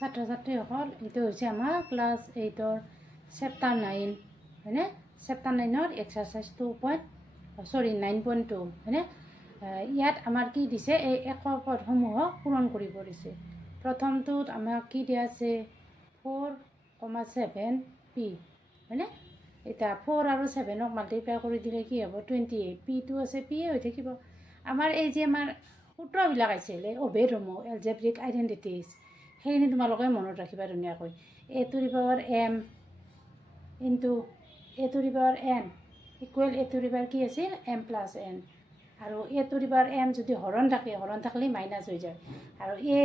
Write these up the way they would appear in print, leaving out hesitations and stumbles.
ছাত্ৰ ছাত্ৰীসকল এইটো হৈছে আমাৰ ক্লাছ 8ৰ চেপ্টাৰ 9 হয়নে চেপ্টাৰ 9ৰ এক্সাৰসাইজ 9.2 হয়নে ইয়াত আমাৰ কি দিছে এই একৰ পদসমূহ পূৰণ কৰিব দিছে প্ৰথমটোত আমাক কি দিয়া আছে 4,7p হয়নে এটা 4 আৰু 7 ক মাল্টিপ্লাই কৰি দিলে কি হ'ব 28 p টো আছে p হৈ থাকিব আমাৰ এই যে আমাৰ সূত্ৰবিলাক আছিল অভেধৰ্ম এলজেব্ৰিক আইডেন্টিটিজ সেইখিনি তোমালোকে মনত ৰাখিবা ধুনীয়াকৈ a to the power m into a to the power n equal a to the power কি আছিল m plus n আৰু a to the power m যদি হৰণ থাকলে মাইনাস হৈ যায় আৰু a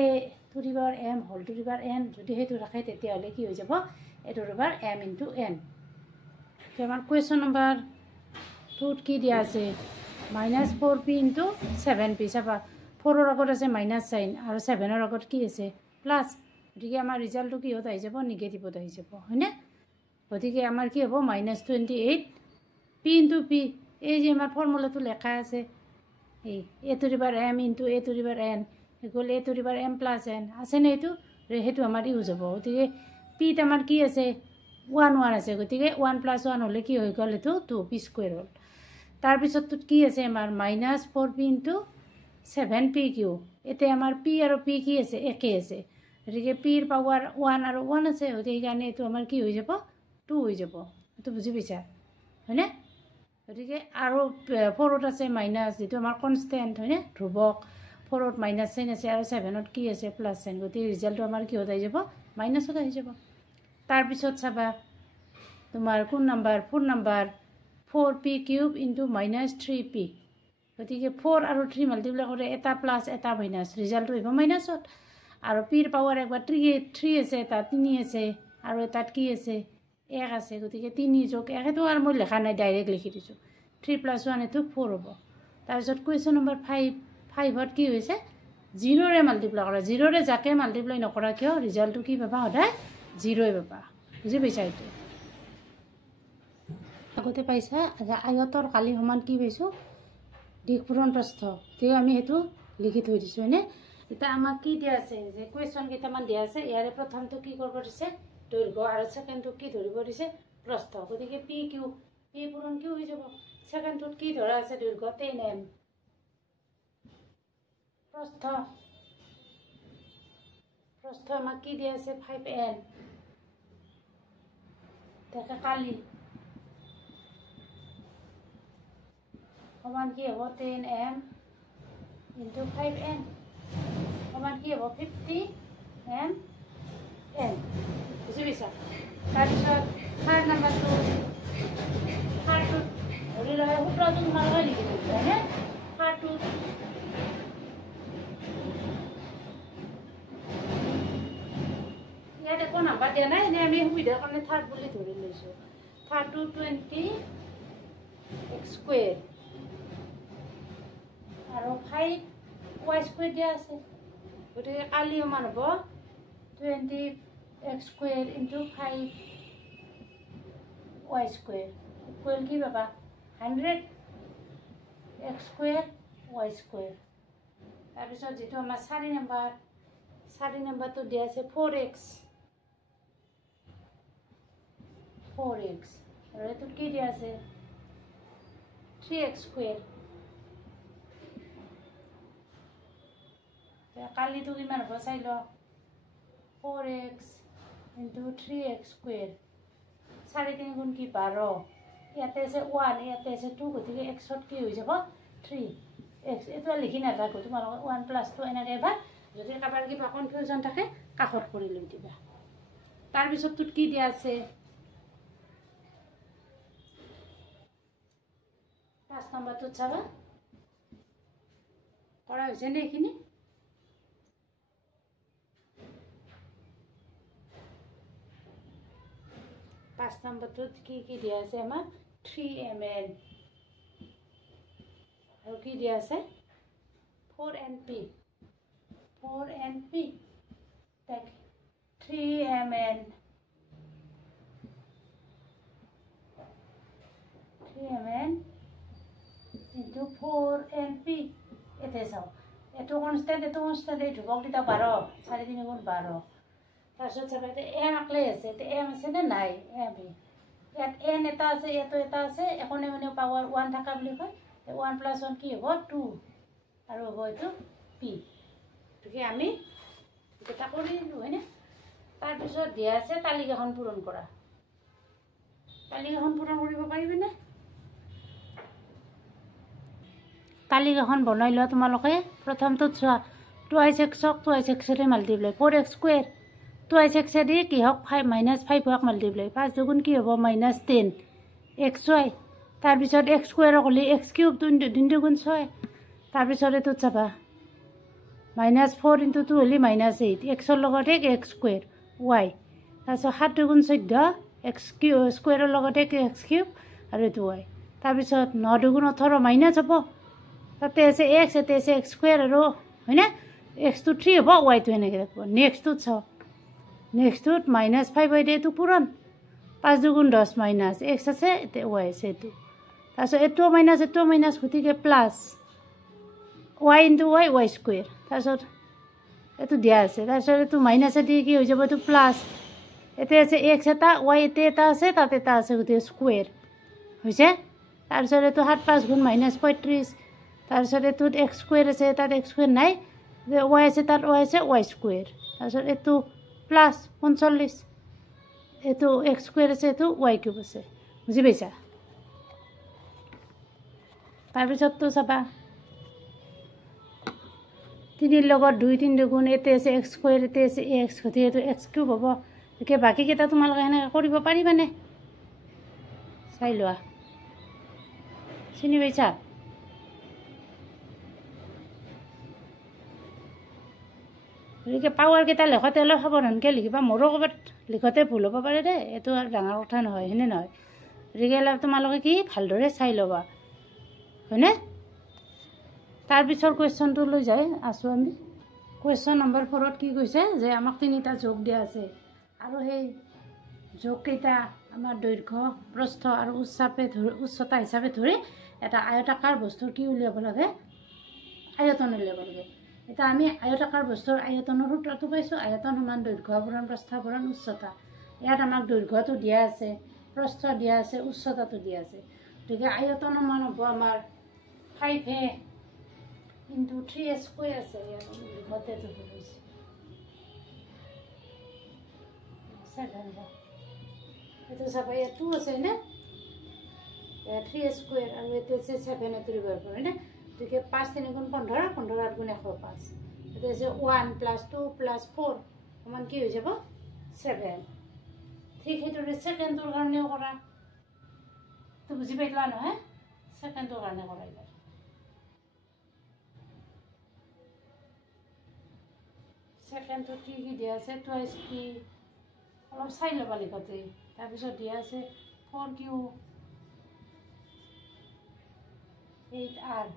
to the power m whole to the power n যদি হেতু ৰাখে তেতিয়া হলে কি হৈ যাব a to the power m into n যেমন কোয়েশ্চন নাম্বার 2 কি দিয়া আছে -4p into 7p চাবা 4 ৰ আগত আছে মাইনাস সাইন আৰু 7 ৰ আগত কি আছে প্লাস গতিকে আমাৰ ৰিজাল্টটো কি হত আহি যাব নেগেটিভত আহি যাব হয়নে গতিকে আমাৰ কি হ'ব -28 p into p এই যে আমাৰ ফৰ্মুলাটো লেখা আছে এই a to the power m into a to the power n equal a to the power m plus n আছে নে এইটো হেতু আমাৰ ইউজ হ'ব গতিকে p ত আমাৰ কি আছে 1 আছে গতিকে 1 + 1 হলে কি হৈ গল এটো 2p স্কয়ার হল তাৰ পিছত কি আছে আমাৰ -4p into 7p কিউ এতে আমাৰ p আৰু p কি আছে একে আছে গতিকে p ৰ পাৱাৰ 1 আৰু 1 আছে গতিকে কাৰণে এটো আমাৰ কি হৈ যাব 2 হৈ যাব এটো বুজি পাইছা হয়নে গতিকে আৰু 4 ত আছে মাইনাস যেটো আমাৰ কনস্ট্যান্ট হয়নে ধ্ৰুবক 4 ত মাইনাস সাইন আছে আৰু 7 ত কি আছে প্লাস সাইন গতিকে ৰিজাল্টটো আমাৰ কি হৈ যাব মাইনাসত আহি যাব তাৰ পিছত চাবা তোমাৰ কোন number 4 number 4p cube into -3p গতিকে 4 আৰু 3 মাল্টিপ্লাই কৰে এটা প্লাস এটা মাইনাস ৰিজাল্ট হ'ব মাইনাসত আৰু p ৰ পাৱাৰ একবাৰ 3 আছে এটা 3 আছে আৰু এটাত কি আছে 1 আছে গতিকে 3 যোগ 1 এটো আৰু মই লেখা নাই ডাইৰেক্ট লিখি দিছো 3 + 1 এটো 4 হ'ব তাৰ পিছত কোৱেশ্চন নম্বৰ 5 ত কি হৈছে 0 ৰে মাল্টিপ্লাই কৰা 0 ৰে যাকে মাল্টিপ্লাই নকৰা কিয় ৰিজাল্টটো কি পাবা সদায় 0 পাবা বুজি পাইছা এইটো আগতে পাইছা আয়তৰ কালি সমান কি পাইছো দিকপূৰণ প্ৰস্থ তেও আমি হেতু লিখি থৈ দিছো হয়নে এটা আমাক কি দিয়া আছে যে কোৱেশ্চন কেইটামান দিয়া আছে ইয়াৰে প্ৰথমটো কি কৰিব দিছে দৈৰ্ঘ্য আৰু সেকেন্ডটো কি ধৰিব দিছে প্ৰস্থ গতিকে p q p পূৰণ কি হৈ যাব সেকেন্ডটোত কি ধৰা আছে দৈৰ্ঘ্য 10m প্ৰস্থ আমাক কি দিয়া আছে 5n দেখা কালি সমান কি হ'ব 10m into 5n সমান কি হ'ব 50m n বুজি পাইছা তাৰপিছত থাৰ্ড নাম্বাৰটো ধৰি লয় সূত্ৰটো তোমাৰ হয় নেকি হয়নে থাৰ্ডটো ইয়াত একো নাম্বাৰ দিয়া নাই এনে আমি সুবিধাৰ কাৰণে থাৰ্ড বুলি ধৰি লৈছো থাৰ্ডটো 20x স্কয়াৰ আৰু 5y স্কয়াৰ দিয়া আছে গতিকে কালি সমান হ'ব 20x square into 5y square equal কি পাবা 100x স্কয়াৰ y স্কয়াৰ তাৰ পিছত যেটো আমাৰ 4 নম্বৰটো দিয়া আছে 4x আৰু এটো কি দিয়া আছে 3x স্কয়াৰ কালি তো কিমান হ'ব চাই ল 4x into 3x স্কয়াৰ 4 গুণ কি 12 ইয়াতে আছে 1 ইয়াতে আছে 2 গতিকে x ত কি হৈ যাব 3x এটো লিখি নাথাকো তোমালোক 1 + 2 এনেকৈ এবাৰ যদি কাবাৰ কিবা কনফিউজন থাকে কাষত কৰি লৈ দিবা তাৰ পিছত তুত কি দিয়া আছে 5 নম্বৰটো চাবা কৰা হৈছে নে এখিনি 5 নম্বৰটোত কি দিয়া আছে আমাৰ 3mn আৰু কি দিয়া আছে 4np tak 3mn into 4np এতে চাও এটো কনস্ট্যান্ট এটো কনস্ট্যান্ট এই ধ্ৰুবক দিটা 12 4 3 গুণ 12 তাৰপিছত চাবা এতিয়া এম আকলে আছে, এতিয়া এম আছে নে নাই? এম ইয়াত এন এটা আছে, ইয়াতো এটা আছে, এখনে মানে পাৱাৰ 1 থকা বুলি কয়। 1 + 1 কি হ'ব? 2 আৰু হ'ব এইটো পি। গতিকে আমি এটা কৰি দিলোঁ হয়নে? তাৰপিছত দিয়া আছে তালিকাখন পূৰণ কৰা। তালিকাখন পূৰণ কৰিব পাৰিবিনে? তালিকাখন বনাই লোৱা তোমালোকে। প্ৰথমটোত চোৱা 2x(x)ক 2x(x)ৰে মাল্টিপ্লাই 4x²। 2x(x)ৰে কি হওক -5 হোৱাক মাল্টিপ্লাই 5 দুগুণ কি হ'ব? -10 xy। তাৰপিছত x² হ'লে x³ 2 দুগুণ 6। তাৰপিছত এইটোত চাবা -4 × 2 হ'লে -8 xৰ লগত x² y। তাৰপিছত 7 দুগুণ 14 x² লগত x³ আৰু এইটো y। তাৰপিছত 9 দুগুণ 18 মাইনাছ হ'ব। তাতে আছে x, ইয়াতে আছে x² আৰু হয়নে? x টো 3 হ'ব, y টো এনেকৈ ৰাখিব। নেক্সটটোত চাওক, নেক্সটটোত -5 হয় দিয়ে এইটো পূৰণ। 5 দুগুণ 10 মাইনাছ x আছে, এতিয়া y আছে এইটো। তাৰপিছত এইটোও মাইনাছ গতিকে প্লাছ y × y y²। তাৰপিছত এইটো দিয়া আছে, তাৰপিছত এইটো মাইনাছে দি কি হৈ যাব? এইটো প্লাছ। এতিয়া আছে x এটা, y এটা আছে, তাত এটা আছে, গতিকে স্কুৱেৰ হৈছে। তাৰপিছত এইটো 7 × 5 = -35। তাৰপিছত এইটোত x² আছে, তাত x² নাই, y আছে, তাত y আছে, y²। তাৰপিছত এইটো প্লাছ 45, এইটো x² আছে, এইটো y³ আছে। বুজি পাইছা? তাৰপিছততো চাবা 3 লগত 2 3 দুগুণ, এতে আছে x², এতে আছে x, গতিকে এইটো x³ হ'ব। গতিকে বাকীকেইটা তোমালোকে সেনেকৈ কৰিব পাৰিবানে? চাই লোৱা। চিনি পাইছা? গতিকে পাৱাৰকেইটা লিখোঁতে অলপ সাৱধানকৈ লিখিবা। মোৰো ক'ৰবাত লিখোঁতে ভুল হ'ব পাৰে দেই, এইটো আৰু ডাঙৰ কথা নহয়, হয়নে নহয়? গতিকে অলপ তোমালোকে কি ভালদৰে চাই ল'বা হয়নে? তাৰপিছৰ কুৱেশ্যনটো লৈ যাই আছোঁ আমি। কুৱেশ্যন নম্বৰ 4ত কি কৈছে যে আমাক 3টা যোগ দিয়া আছে আৰু সেই যোগকেইটা আমাৰ দৈৰ্ঘ্য, প্ৰস্থ আৰু উচ্চতা হিচাপে ধৰি এটা আয়তাকাৰ বস্তুৰ কি উলিয়াব লাগে? আয়তন উলিয়াব লাগে। এতিয়া আমি আয়তাকাৰ বস্তুৰ আয়তনৰ সূত্ৰটো পাইছোঁ। আয়তন সমান দৈৰ্ঘ্য পূৰণ প্ৰস্থ পূৰণ উচ্চতা। ইয়াত আমাক দৈৰ্ঘ্যটো দিয়া আছে, প্ৰস্থ দিয়া আছে, উচ্চতাটো দিয়া আছে। গতিকে আয়তন সমান হ'ব আমাৰ 5a × 3a² আছে। লিখোঁতেতো ভুল হৈছে 7 এইটো চাবা, ইয়াত 2 আছে হয়নে? 3a² আৰু এইটো আছে 7 ব্যৱহাৰ কৰোঁ হয়নে? গতিকে 5 3 × 15 15 8 × 105। এইটো আছে 1 + 2 + 4 সমান কি হৈ যাব? 7। ঠিক সেইদৰে ছেকেণ্ডটোৰ কাৰণেও কৰা। তো বুজি পাইলা নহয়? ছেকেণ্ডটোৰ কাৰণে কৰা এইবাৰ। ছেকেণ্ডটোত কি দিয়া আছে? 2p অলপ চাই ল'বা লিখোঁতে। তাৰপিছত দিয়া আছে 4q 8r।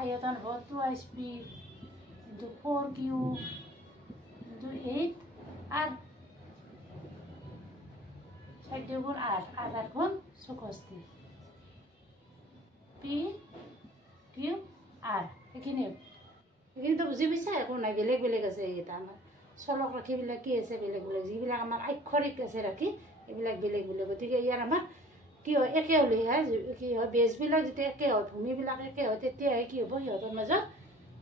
আয়তন হ'ব 2p × 4q × 8r। 4 দুগুণ 8, 8 8 গুণ 64 p q r। এইখিনিতো বুজি পাইছা? একো নাই, বেলেগ বেলেগ আছে। এইকেইটা আমাৰ চলক ৰাশিবিলাক কি আছে? বেলেগ বেলেগ। যিবিলাক আমাৰ আক্ষৰিক আছে ৰাশি, এইবিলাক বেলেগ বেলেগ। গতিকে ইয়াৰ আমাৰ কি হয়? একে হ'লেহে কি হয়? বেজবিলাক যেতিয়া একে হয়, ভূমিবিলাক একে হয়, তেতিয়াহে কি হ'ব? সিহঁতৰ মাজত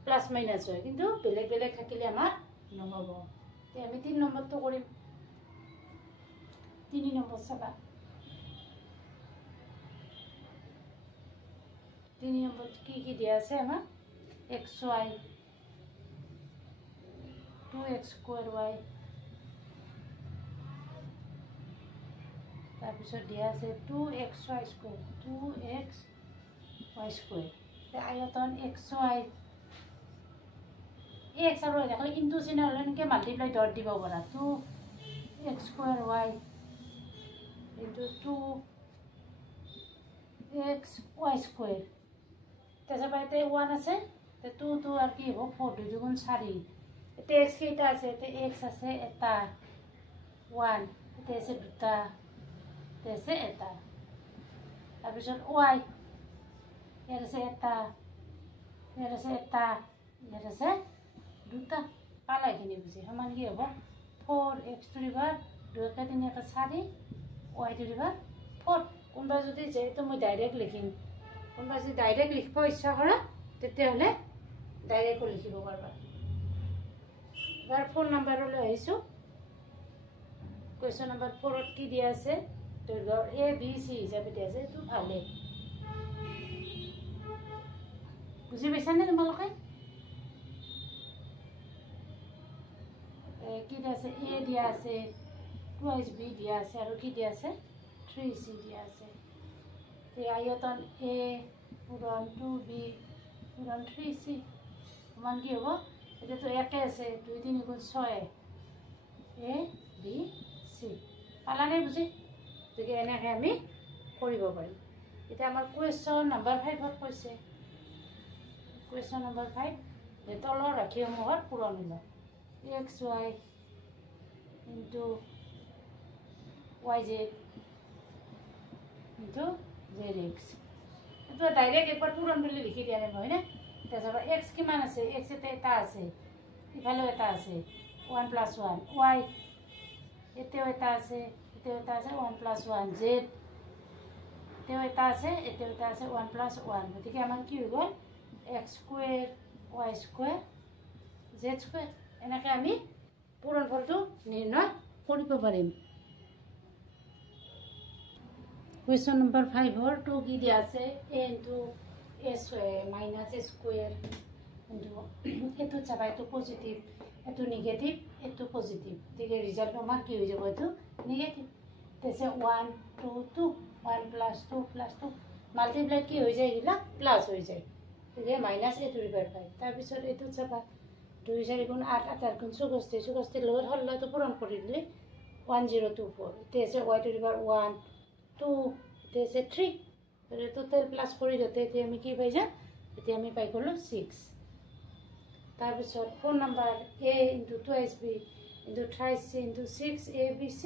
প্লাছ মাইনাছ হয়। কিন্তু বেলেগ বেলেগ থাকিলে আমাৰ নহ'ব। এতিয়া আমি 3 নম্বৰটো কৰিম। 3 নম্বৰ চাবা। 3 নম্বৰত কি দিয়া আছে আমাক? xy 2x²y। তাৰপিছত দিয়া আছে 2xy², 2xy²। আয়তন xy x আৰু y থাকিলে ইনটু চিন হ'লে এনেকৈ মাল্টিপ্লাই ডট দিব পাৰা। 2x²y × 2xy²। তাৰপিছত এতিয়া 1 আছে, 2 আৰু কি হ'ব? 4 2 দুগুণ 4। এতিয়া x কেইটা আছে? এতিয়া x আছে এটা, 1, এতিয়া আছে 2টা, এতিয়া আছে এটা। তাৰপিছত y ইয়াত আছে এটা, ইয়াত আছে এটা, ইয়াত আছে 2টা। পালা এইখিনি বুজি সমান কি হ'ব 4x to the power 2 K 3 K 4 y to the power 4 কোনবা যদি যেহেতু মই ডাইৰেক্ট লিখিম কোনবা যদি ডাইৰেক্ট লিখিব ইচ্ছা কৰা তেতিয়াহ'লে ডাইৰেক্ট লিখিব পাৰবা এবাৰ 4 নম্বৰলৈ আহিছো কোৱেশ্চন নম্বৰ 4 ত কি দিয়া আছে দৈৰ্ঘ্য a b c হিচাপে দিয়া আছে এটো ভালে বুজি পাইছানে তোমালোকে কি দিয়া আছে a দিয়া আছে 2b দিয়া আছে আৰু কি দিয়া আছে 3c দিয়া আছে এই আয়তন a পূৰণ 2b পূৰণ 3c সমান কি হ'ব এটাতো একে আছে 2 3 গুণ 6 a b c পালানে বুজি গতিকে এনেকৈ আমি কৰিব পাৰিম এতিয়া আমাৰ কুৱেশ্যন নম্বৰ 5 ত কৈছে কুৱেশ্যন নম্বৰ 5 যে তলৰ ৰাশিসমূহৰ পূৰণ হ'ল xy into yz into zx এইটো ডাইৰেক্ট একবাৰ পূৰণ বুলি লিখি দিয়া নাই নহয় নে তাৰপিছত x কিমান আছে x এটা আছে ইফালেও এটা আছে 1 + 1 y এতেও এটা আছে 1 + 1 z এতেও এটা আছে 1 + 1 গতিকে আমাৰ কি হৈ গ'ল x² y² z² এনেকৈ আমি পূৰণ ফলটো নিৰ্ণয় কৰিব পাৰিম কুৱেশ্যন নম্বৰ 5 ৰ 2 কি দিয়া আছে a * s - a² এটো চাবা এটো পজিটিভ এটো নেগেটিভ এটো পজিটিভ গতিকে ৰিজাল্ট আমাৰ কি হৈ যাব এটো নেগেটিভ তেছে 1 2 2 1 + 2 + 2 মাল্টিপ্লাই কি হৈ যায় ইলা প্লাস হৈ যায় গতিকে -a⁵ তাৰপিছত এটো চাবা 2 4 গুণ 8 8 গুণ 64 লগত হল্লাটো পূৰণ কৰি দিলে 1024 এটা আছে y টু দি পাৱাৰ 1 2 এটা আছে 3 টোটাল প্লাস কৰি দিতে এতিয়া আমি কি পাই যাম এতিয়া আমি পাই গলো 6 তাৰপিছত 4 number a * 2sb * 3c * 6abc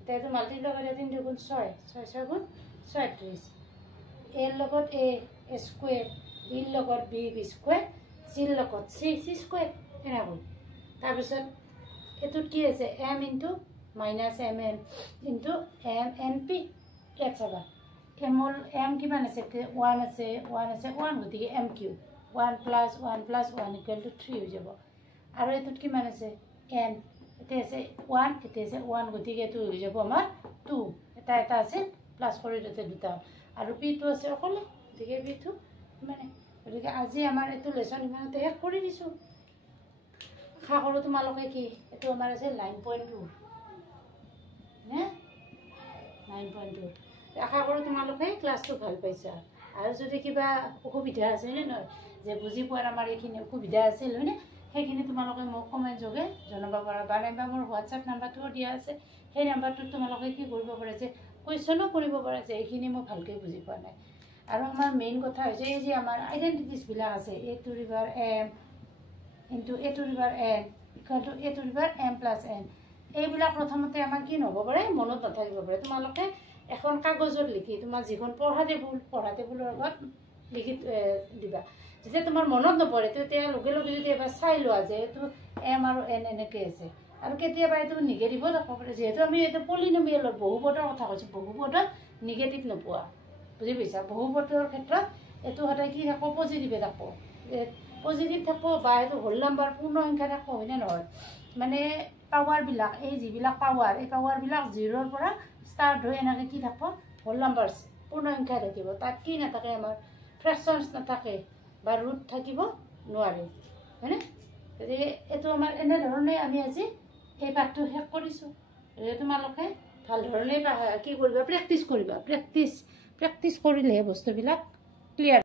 এটাটো মাল্টিপ্লাই কৰি 3 গুণ 6 6 গুণ 36 a লগত a স্কয়াৰ b লগত b স্কয়াৰ c লগত c স্কয়াৰ এনেকৈ তাৰপিছত এটোত কি আছে m * -mn * mnp এছাবা m কিমান আছে 1 আছে 1 গতিকে m³ 1 + 1 + 1 = 3 হৈ যাব আৰু এটোত কিমান আছে n এটা আছে 1 এটা আছে 1 গতিকে এটো হৈ যাব আমাৰ 2 এটা আছে প্লাস কৰি দিতে দুটা আৰু p টো আছে অকলে গতিকে p টো মানে গতিকে আজি আমাৰ এটো লেসন ইমানতে শেষ কৰি দিছো আশা কৰো তোমালোকে কি এটো আমাৰ আছে 9.2 নে 9.2 আশা কৰো তোমালোকে ক্লাসটো ভাল পাইছা আৰু যদি কিবা অসুবিধা আছে নে নহয় যে বুজি পোৱাৰ আমাৰ এইখিনি অসুবিধা আছিল হয়নে সেইখিনি তোমালোকে মোক কমেন্ট যোগে জনাব পাৰা বা নাইবা মোৰ হোৱাটছআপ নাম্বাৰটো দিয়া আছে সেই নাম্বাৰটোত তোমালোকে কি কৰিব পাৰা যে কোৱেশ্চনো কৰিব পাৰা যে এইখিনি মই ভালকৈ বুজি পোৱা নাই আৰু আমাৰ মেইন কথা হৈছে এই যে আমাৰ আইডেন্টিটিজ বিলাক আছে a to the power m into a to the power n equal to a to the power m plus n এইবিলাক প্ৰথমতে আমাৰ কি নহব পাৰে মনত নাথাকিব পাৰে তোমালোকে এখন কাগজত লিখি তোমাৰ যিখন পঢ়া টেবুলৰ আগত লিখি দিবা যেতিয়া তোমাৰ মনত নপৰে তেতিয়া লগে লগে যদি এবাৰ চাই লোৱা যে এটো m আৰু n এনেকৈ আছে আৰু কেতিয়াবা এটো নেগেটিভ হ'ব পাৰে যেহেতু আমি এটা পলিনোমিয়েলৰ বহুপদৰ কথা কৈছো বহুপদত নেগেটিভ নোপোৱা বুজি পাইছা বহুপদৰ ক্ষেত্ৰত এটো সদায় কি থাকো পজিটিভে থাকো পজিটিভ থাকো বা এটো হোল নাম্বাৰ পূৰ্ণ সংখ্যা থাকো হয়নে নহয় মানে পাৱাৰ বিলাক এই যিবিলাক পাৱাৰ এই পাৱাৰ বিলাক 0 ৰ পৰা স্টাৰ্ট হৈ এনেকৈ কি থাকো হোল নাম্বাৰ পূৰ্ণ সংখ্যা থাকিব তাত কি নাথাকে আমাৰ ফ্ৰেকশনছ নাথাকে বা ৰুট থাকিব নোৱাৰে হয়নে গতিকে এটো আমাৰ এনে ধৰণে আমি আজি এই পাঠটো শেষ কৰিছো তোমালোকে ভাল ধৰণে কি কৰিবা প্ৰেক্টিছ কৰিবা প্ৰেক্টিছ কৰিলে বস্তুবিলাক ক্লিয়াৰ